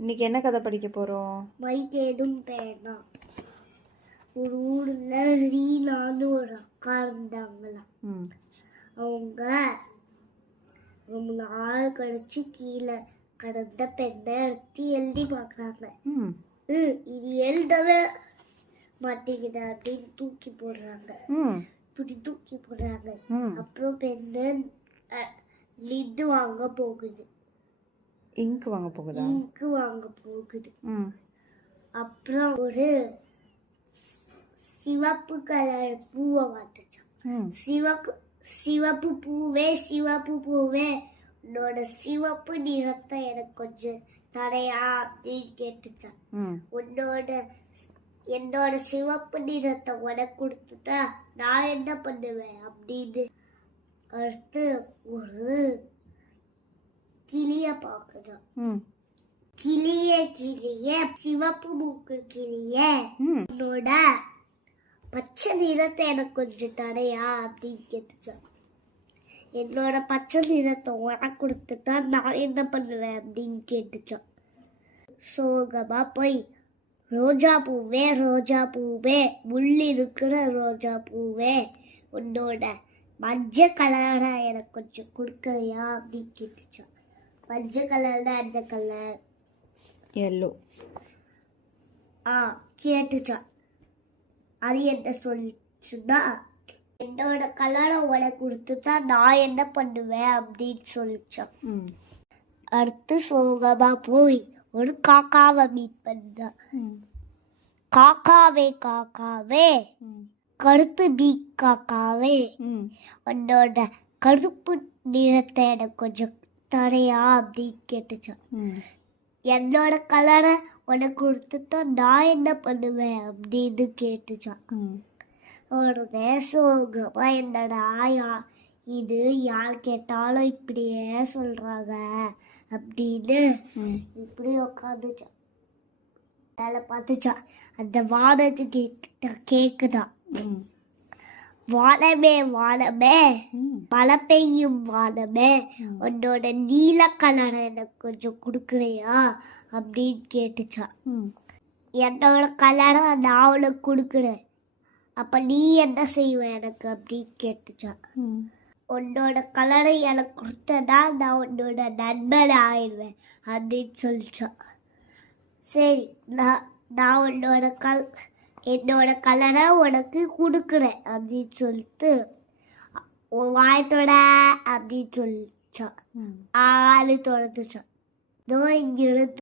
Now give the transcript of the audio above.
இன்னைக்கு என்ன கதை படிக்க போறோம்? மை தேடும் பேனா. ஒரு ஊர்ல ரீனான்னு ஒரு அக்கா இருந்தாங்களாம். அவங்க ரொம்ப நாள் கழிச்சு கீழே கடந்த பெண்ணை எடுத்து எழுதி பார்க்குறாங்க. இது எழுதவே மாட்டேங்குது அப்படின்னு தூக்கி போடுறாங்க. இப்படி தூக்கி போடுறாங்க. அப்புறம் பெண்ணு லிட்டு வாங்க போகுது. இங்க் வாங்க போகுதா? இங்க் வாங்க போகுது. அப்புறம் ஒரு சிவப்பு கலர் பூவை வாட்டுச்சான். சிவப்பு பூவே சிவப்பு பூவே உன்னோட சிவப்பு நிறத்தை எனக்கு கொஞ்சம் தரையா அப்படின்னு கேட்டுச்சான். என்னோட சிவப்பு நிறத்தை உனக்கு கொடுத்துட்டா நான் என்ன பண்ணுவேன் அப்படின்னு. அடுத்து ஒரு கிளிய பாக்குதான். கிளிய சிவப்பு மூக்கு கிளிய உன்னோட பச்சை நிறத்தை எனக்கு கொஞ்சம் தடையா அப்படின்னு கேட்டுச்சான். என்னோட பச்சை நிறத்தை உனக்கு கொடுத்துட்டா நான் என்ன பண்ணுவேன் அப்படின்னு கேட்டுச்சான். சோகமா போய் ரோஜா பூவே ரோஜா பூவே முள் இருக்கிற ரோஜா பூவே உன்னோட மஞ்சள் கலரா எனக்கு கொஞ்சம் கொடுக்கலையா அப்படின்னு கேட்டுச்சான். மஞ்சள் கலர்னா அந்த கலர் எல்லோ. கேட்டுச்சான். அது என்ன சொல்லிச்சுன்னா என்னோட கலரை உனக்கு கொடுத்துட்டா நான் என்ன பண்ணுவேன் அப்படின்னு சொல்லிச்சான். அடுத்து சோகமா போய் ஒரு காக்காவை மீட் பண்ணான். காக்காவே காக்காவே கருப்பு பீக் காக்காவே உன்னோட கருப்பு நிறத்தை எனக்கு கொஞ்சம் தரையா அப்படின்னு கேட்டுச்சான். என்னோட கலரை உனக்கு கொடுத்துட்டா நான் என்ன பண்ணுவேன் அப்படின்னு கேட்டுச்சான். உடனே சோகமா என்னடா இது யார் கேட்டாலும் இப்படியே சொல்றாங்க அப்படின்னு இப்படி உட்காந்துச்சான். வேலை பார்த்துச்சான். அந்த வானத்துக்கு கேக்குதான். வானமே வானமே மழை பெய்யும் வானமே உன்னோட நீல கலரை எனக்கு கொஞ்சம் கொடுக்குறியா அப்படின்னு கேட்டுச்சான். என்னோட கலரை நான் உனக்கு கொடுக்குறேன், அப்ப நீ என்ன செய்வ எனக்கு அப்படின்னு கேட்டுச்சான். உன்னோட கலரை எனக்கு கொடுத்தனா நான் உன்னோட நண்பன் ஆயிடுவேன் அப்படின்னு சொல்லிச்சான். சரி, நான் என்னோட கலரை உனக்கு கொடுக்குறேன் அப்படின்னு சொல்லிட்டு வாயத்தோட அப்படின்னு சொல்லிச்சான். ஆளு தொடர்ந்துச்சான். இங்கிருந்து